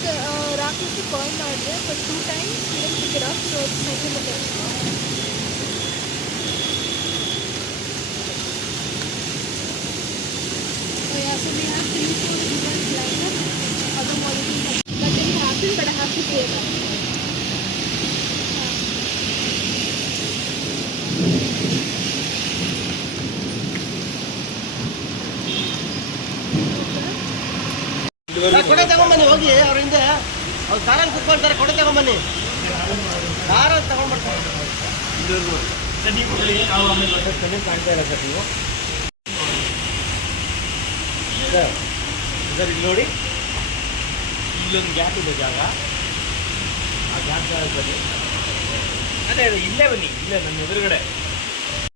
Times ಕಾಲ್ ಮಾಡಿದೆ but two times pick it up so second So yeah, so we have three, four events lined up. Other molecules, but they happen, but I have to pay them. ಕೊಡೆ ತಗೊಂಬನ್ನಿ ಹೋಗಿ ಅವ್ರ ಹಿಂದೆ. ಅವ್ರು ಕಾರಲ್ಲಿ ಕುತ್ಕೊಳ್ತಾರೆ ಕೊಡೆ ತಗೊಂಬನ್ನಿ. ಕಾರಲ್ಲಿ ಕಣ್ಣು ಕಾಣ್ತಾ ಇಲ್ಲ ಸರ್ ನೀವು ಸರ್ ಇಲ್ಲಿ ನೋಡಿ. ಇಲ್ಲೊಂದು ಗ್ಯಾಪ್ ಇದೆ ಜಾಗ. ಆ ಗ್ಯಾಪ್ ಜಾಗದಲ್ಲಿ. ಅದೇ ಅದೇ ಇಲ್ಲೇ ಬನ್ನಿ ಇಲ್ಲೇ ನನ್ನ ಎದುರುಗಡೆ.